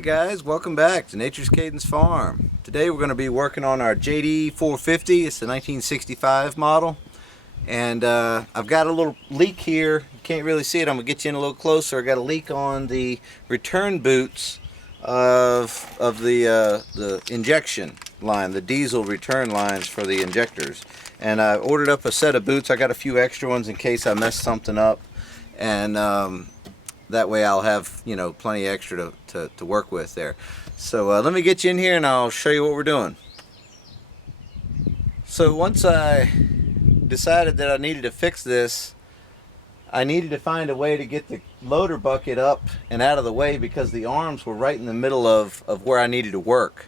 Hey guys, welcome back to Nature's Cadence Farm. Today we're going to be working on our JD450. It's the 1965 model. And I've got a little leak here. You can't really see it. I'm going to get you in a little closer. I got a leak on the return boots of the injection line, the diesel return lines for the injectors. And I ordered up a set of boots. I got a few extra ones in case I messed something up. And that way I'll have, you know, plenty extra to work with there. So let me get you in here and I'll show you what we're doing. So once I decided that I needed to fix this, I needed to find a way to get the loader bucket up and out of the way because the arms were right in the middle of where I needed to work.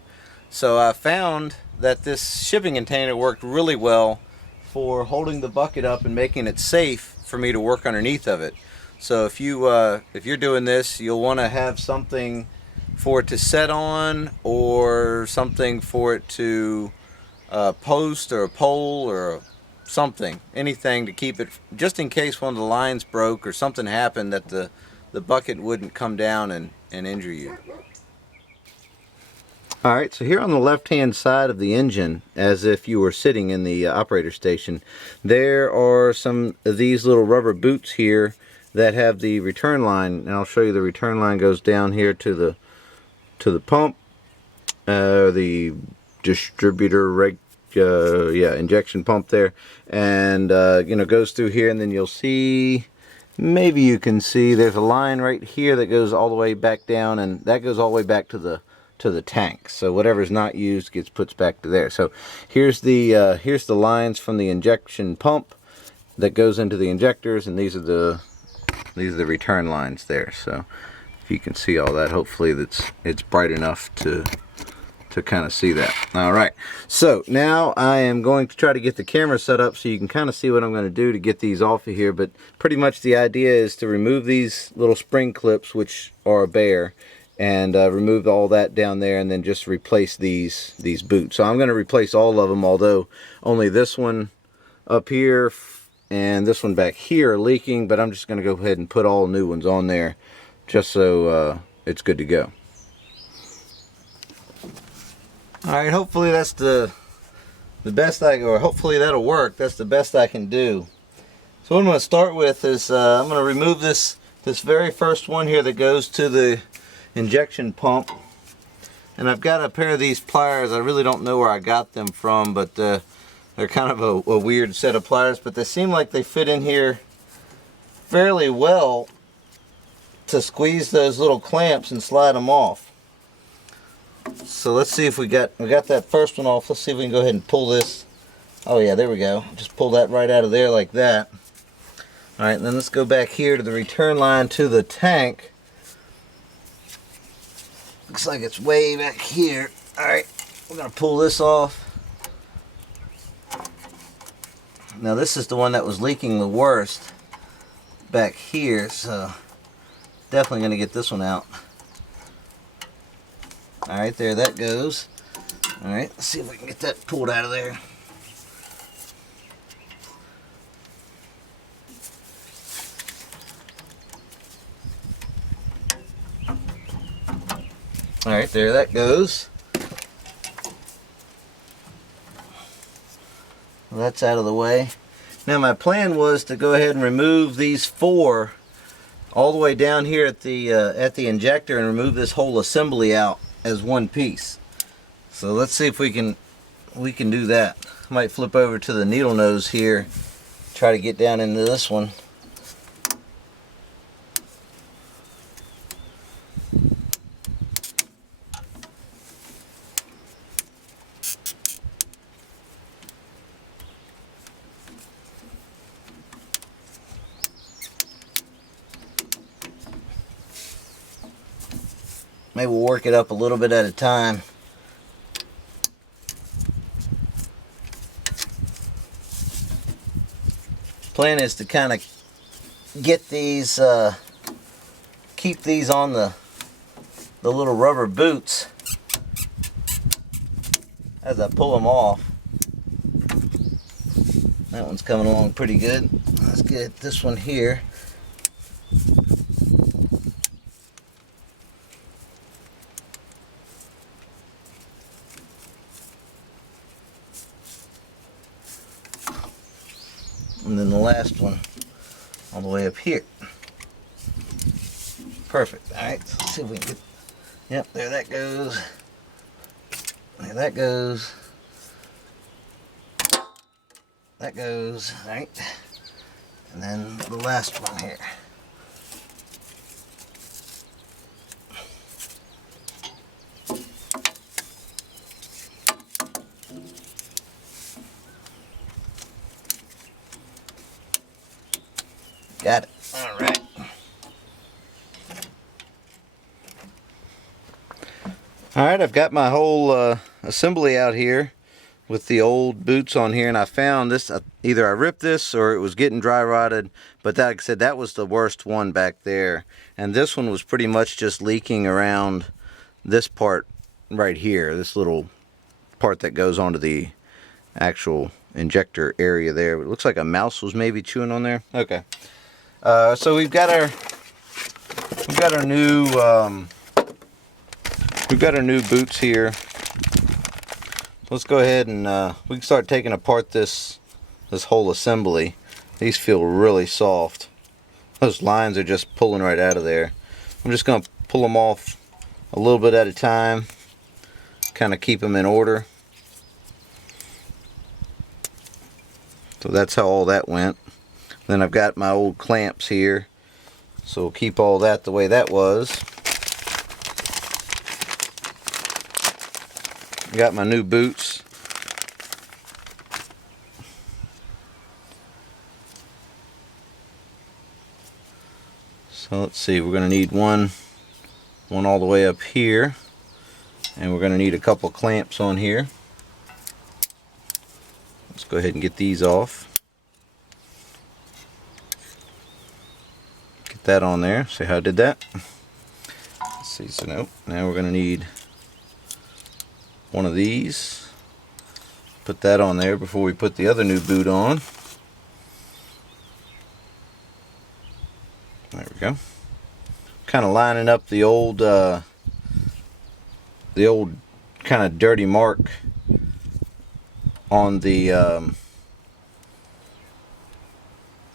So I found that this shipping container worked really well for holding the bucket up and making it safe for me to work underneath of it. So if you're doing this, you'll want to have something for it to set on, or something for it to post, or a pole, or something, anything to keep it, just in case one of the lines broke or something happened, that the bucket wouldn't come down and injure you. Alright, so here on the left hand side of the engine, as if you were sitting in the operator station, there are some of these little rubber boots here that have the return line, and I'll show you the return line goes down here to the pump, the distributor injection pump there, and you know, goes through here, and then you'll see, maybe you can see, there's a line right here that goes all the way back down, and that goes all the way back to the tank. So whatever's not used gets put back to there. So here's the lines from the injection pump that goes into the injectors, and these are the return lines there. So if you can see all that, hopefully it's bright enough to kind of see that. Alright, so now I am going to try to get the camera set up so you can kind of see what I'm going to do to get these off of here. But pretty much the idea is to remove these little spring clips, which are bare, and remove all that down there, and then just replace these boots. So I'm going to replace all of them, although only this one up here and this one back here are leaking, but I'm just going to go ahead and put all new ones on there just so it's good to go. Alright, hopefully that's the best or hopefully that'll work. That's the best I can do. So what I'm going to start with is I'm going to remove this very first one here that goes to the injection pump. And I've got a pair of these pliers. I really don't know where I got them from, but they're kind of a weird set of pliers, but they seem like they fit in here fairly well to squeeze those little clamps and slide them off. So let's see if we got that first one off. Let's see if we can go ahead and pull this. Oh yeah, there we go. Just pull that right out of there like that. Alright, then let's go back here to the return line to the tank. Looks like it's way back here. Alright, we're going to pull this off. Now this is the one that was leaking the worst back here, so definitely going to get this one out. Alright, there that goes. Alright, let's see if we can get that pulled out of there. Alright, there that goes. Well, that's out of the way. Now my plan was to go ahead and remove these four all the way down here at the injector, and remove this whole assembly out as one piece. So let's see if we can do that. I might flip over to the needle nose here, try to get down into this one. Maybe we'll work it up a little bit at a time. Plan is to kind of get these, keep these on the little rubber boots as I pull them off. That one's coming along pretty good. Let's get this one here. And then the last one all the way up here. Perfect. Alright, so let's see if we can get, yep, there that goes. There that goes. That goes. Alright. And then the last one here. Got it. All right. All right, I've got my whole assembly out here with the old boots on here, and I found this, either I ripped this or it was getting dry rotted, but that, like I said, that was the worst one back there. And this one was pretty much just leaking around this part right here, this little part that goes onto the actual injector area there. It looks like a mouse was maybe chewing on there. Okay. So we've got our new boots here. Let's go ahead and we can start taking apart this whole assembly. These feel really soft. Those lines are just pulling right out of there. I'm just going to pull them off a little bit at a time, kind of keep them in order. So that's how all that went. Then I've got my old clamps here, so we'll keep all that the way that was. Got my new boots. So let's see, we're going to need one all the way up here, and we're going to need a couple clamps on here. Let's go ahead and get these off. Get that on there. See how I did that? Let's see, so nope. Now we're going to need one of these. Put that on there before we put the other new boot on. There we go. Kind of lining up the old kind of dirty mark on the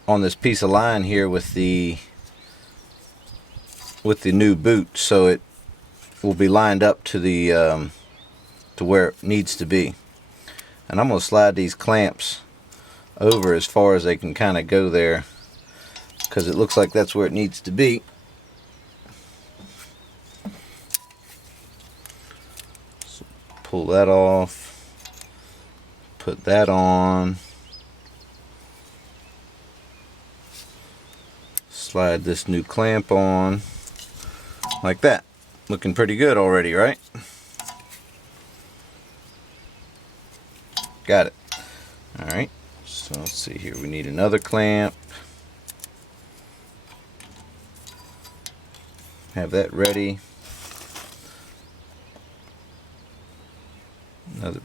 on this piece of line here with the new boot, so it will be lined up to the to where it needs to be. And I'm going to slide these clamps over as far as they can kind of go there, because it looks like that's where it needs to be. So pull that off, put that on, slide this new clamp on like that. Looking pretty good already, right? Got it. Alright, so let's see here. We need another clamp. Have that ready. Another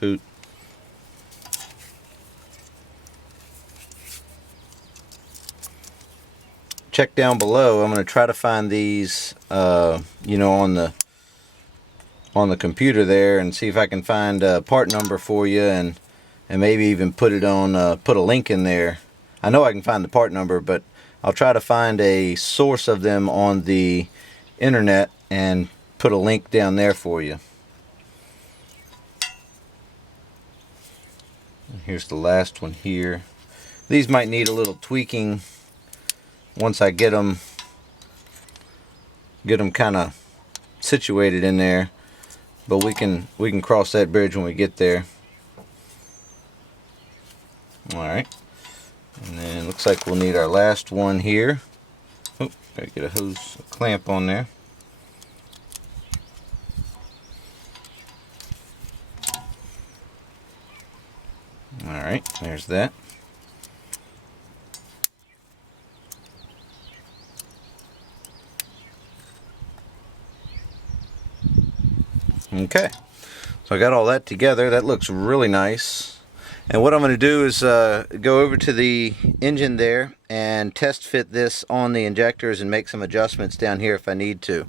boot. Check down below. I'm going to try to find these, you know, on the computer there, and see if I can find a part number for you, and maybe even put it on, put a link in there. I know I can find the part number, but I'll try to find a source of them on the internet and put a link down there for you. And here's the last one here. These might need a little tweaking once I get them kind of situated in there, but we can cross that bridge when we get there. Alright, and then looks like we'll need our last one here. Oh, gotta get a hose, a clamp on there. Alright, there's that. Okay, so I got all that together. That looks really nice. And what I'm going to do is go over to the engine there and test fit this on the injectors and make some adjustments down here if I need to.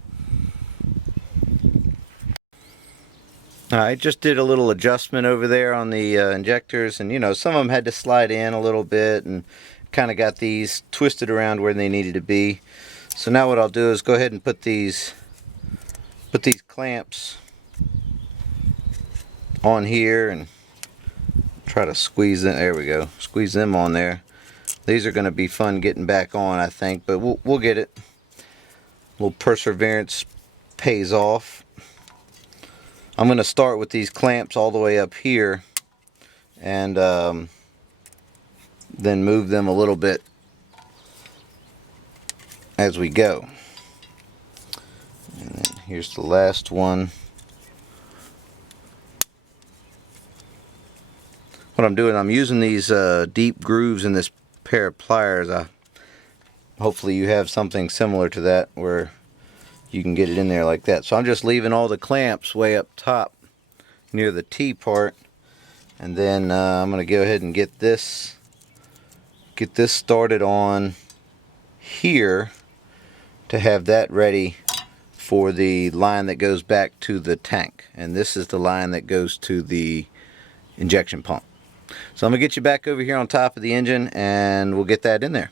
I just did a little adjustment over there on the injectors, and you know, some of them had to slide in a little bit, and kind of got these twisted around where they needed to be. So now what I'll do is go ahead and put these clamps on here and try to squeeze them. There we go. Squeeze them on there. These are going to be fun getting back on, I think, but we'll get it. A little perseverance pays off. I'm going to start with these clamps all the way up here, and then move them a little bit as we go. And then here's the last one. What I'm doing, I'm using these deep grooves in this pair of pliers. Hopefully you have something similar to that where you can get it in there like that. So I'm just leaving all the clamps way up top near the T part, and then I'm going to go ahead and get this started on here to have that ready for the line that goes back to the tank, and this is the line that goes to the injection pump. So I'm going to get you back over here on top of the engine, and we'll get that in there.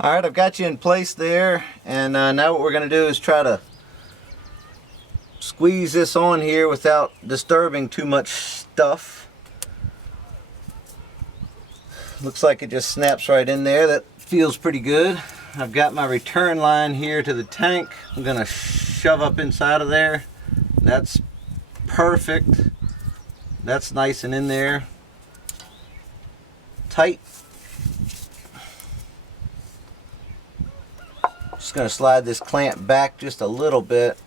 Alright, I've got you in place there, and now what we're going to do is try to squeeze this on here without disturbing too much stuff. Looks like it just snaps right in there. That feels pretty good. I've got my return line here to the tank. I'm going to shove up inside of there. That's perfect. That's nice and in there. Tight. Just going to slide this clamp back just a little bit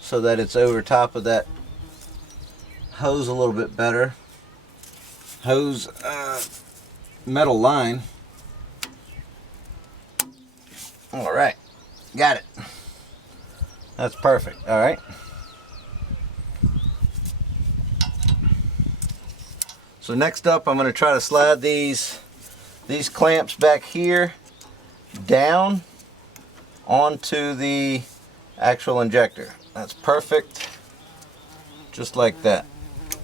so that it's over top of that hose a little bit better. Hose metal line. Alright, got it. That's perfect. Alright. So next up, I'm going to try to slide these clamps back here down onto the actual injector. That's perfect. Just like that.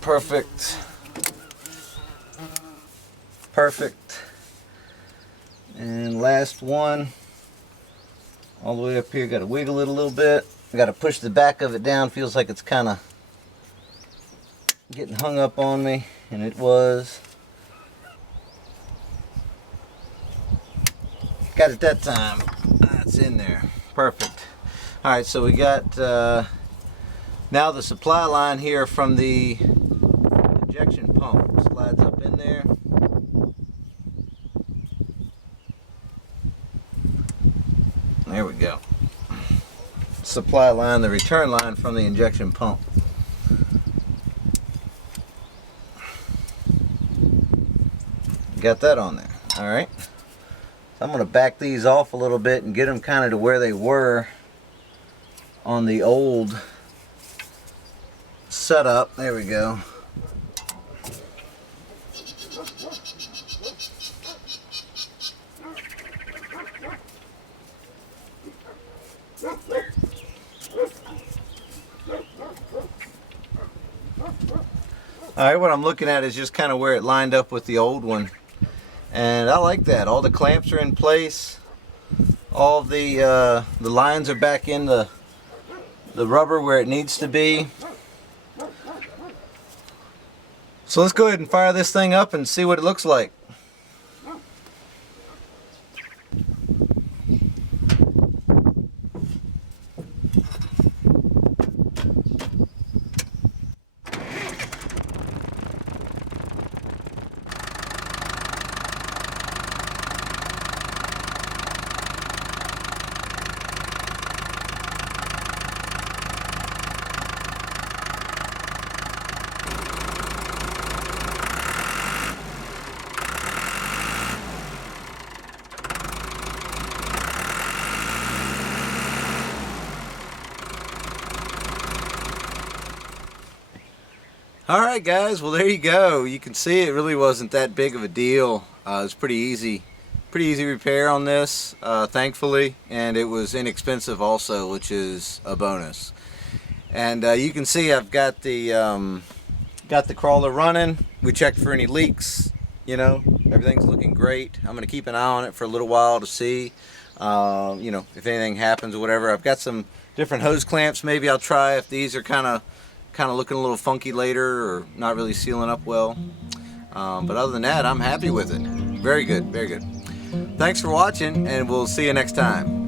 Perfect. Perfect. And last one. All the way up here. Got to wiggle it a little bit. Got to push the back of it down. Feels like it's kind of getting hung up on me. And it was. Got it that time. That's in there. Perfect. Alright, so we got now the supply line here from the injection pump slides up in there. There we go. Supply line, the return line from the injection pump. Got that on there. Alright. I'm going to back these off a little bit and get them kind of to where they were on the old setup. There we go. Alright, what I'm looking at is just kind of where it lined up with the old one. And I like that. All the clamps are in place. All the lines are back in the rubber where it needs to be. So let's go ahead and fire this thing up and see what it looks like. Alright guys, well there you go. You can see it really wasn't that big of a deal. It's pretty pretty easy repair on this, thankfully, and it was inexpensive also, which is a bonus. And you can see I've got the crawler running. We checked for any leaks. You know, everything's looking great. I'm going to keep an eye on it for a little while to see, you know, if anything happens or whatever. I've got some different hose clamps. Maybe I'll try if these are kind of looking a little funky later or not really sealing up well. But other than that, I'm happy with it. Very good, very good. Thanks for watching, and we'll see you next time.